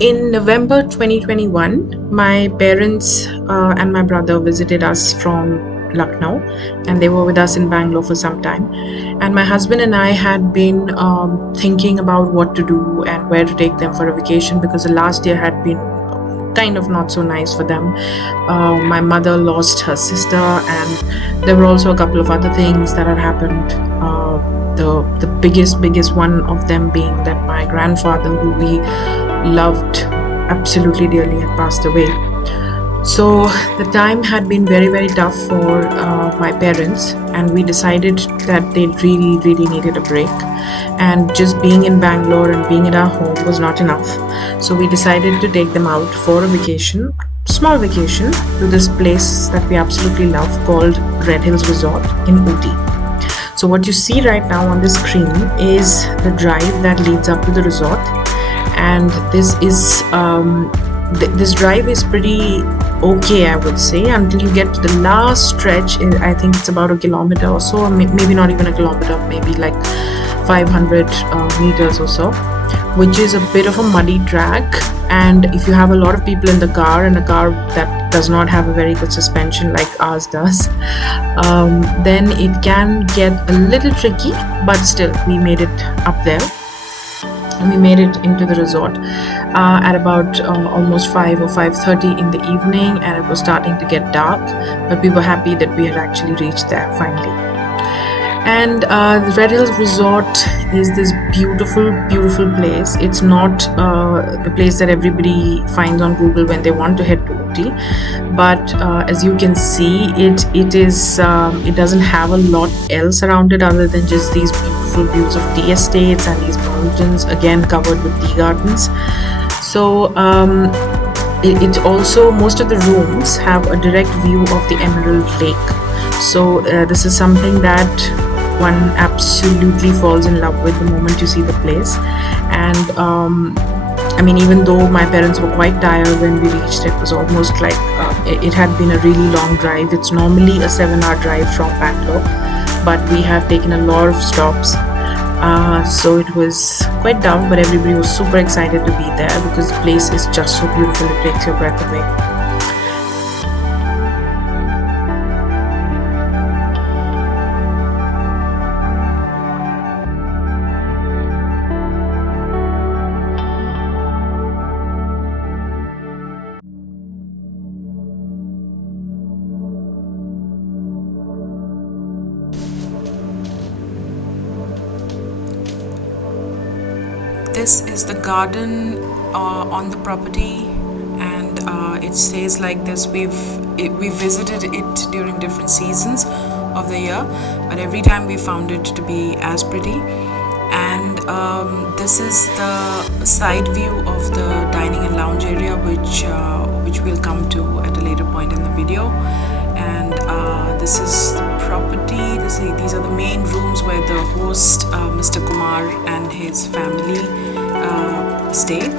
In November 2021, my parents and my brother visited us from Lucknow, and they were with us in Bangalore for some time. And my husband and I had been thinking about what to do and where to take them for a vacation, because the last year had been kind of not so nice for them. My mother lost her sister, and there were also a couple of other things that had happened. The biggest one of them being that my grandfather, who we loved absolutely dearly, had passed away. So the time had been very, very tough for my parents, and we decided that they really needed a break. And just being in Bangalore and being at our home was not enough. So we decided to take them out for a vacation, small vacation, to this place that we absolutely love called Red Hills Resort in Ooty. So what you see right now on the screen is the drive that leads up to the resort, and this drive is pretty okay, I would say, until you get to the last stretch. I think it's about a kilometer or so, or maybe not even a kilometer, maybe like 500 meters or so, which is a bit of a muddy track. And if you have a lot of people in the car, and a car that does not have a very good suspension like ours does, then it can get a little tricky. But still, we made it up there. We made it into the resort at about almost 5 or 5:30 in the evening, and it was starting to get dark, but we were happy that we had actually reached there finally. And the Red Hills Resort is this beautiful place. It's not the place that everybody finds on Google when they want to head to Ooty, but as you can see, it doesn't have a lot else around it other than just these beautiful views of tea estates and these mountains, again covered with tea gardens. So it also, most of the rooms have a direct view of the Emerald Lake. So this is something that one absolutely falls in love with the moment you see the place. And I mean, even though my parents were quite tired when we reached, it was almost like it had been a really long drive. It's normally a 7-hour drive from Bangalore, but we had taken a lot of stops. So it was quite tough, but everybody was super excited to be there because the place is just so beautiful, it takes your breath away. This is the garden on the property, and it stays like this. We visited it during different seasons of the year, but every time we found it to be as pretty. And this is the side view of the dining and lounge area, which we'll come to at a later point in the video. And this is the property. These are the main rooms where the host, Mr. Kumar, and his family stay.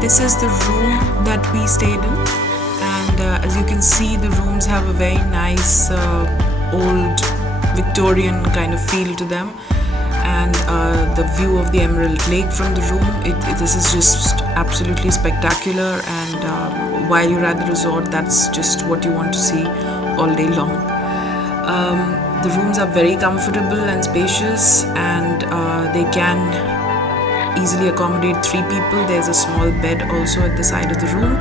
This is the room that we stayed in, and as you can see, the rooms have a very nice old Victorian kind of feel to them, and the view of the Emerald Lake from the room, this is just absolutely spectacular. And while you're at the resort, that's just what you want to see all day long. The rooms are very comfortable and spacious, and they can easily accommodate 3 people. There's a small bed also at the side of the room.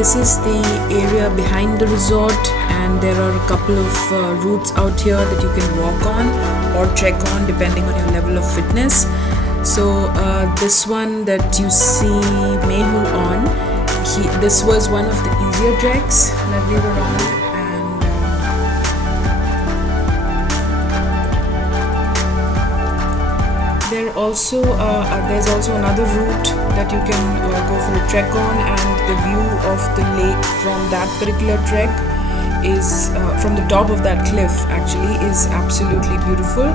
this is the area behind the resort, and there are a couple of routes out here that you can walk on or trek on depending on your level of fitness. So this one that you see Mehul on, this was one of the easier treks that we were on, and there's also another route that you can go for a trek on, and the view of the lake from that particular trek is from the top of that cliff actually is absolutely beautiful.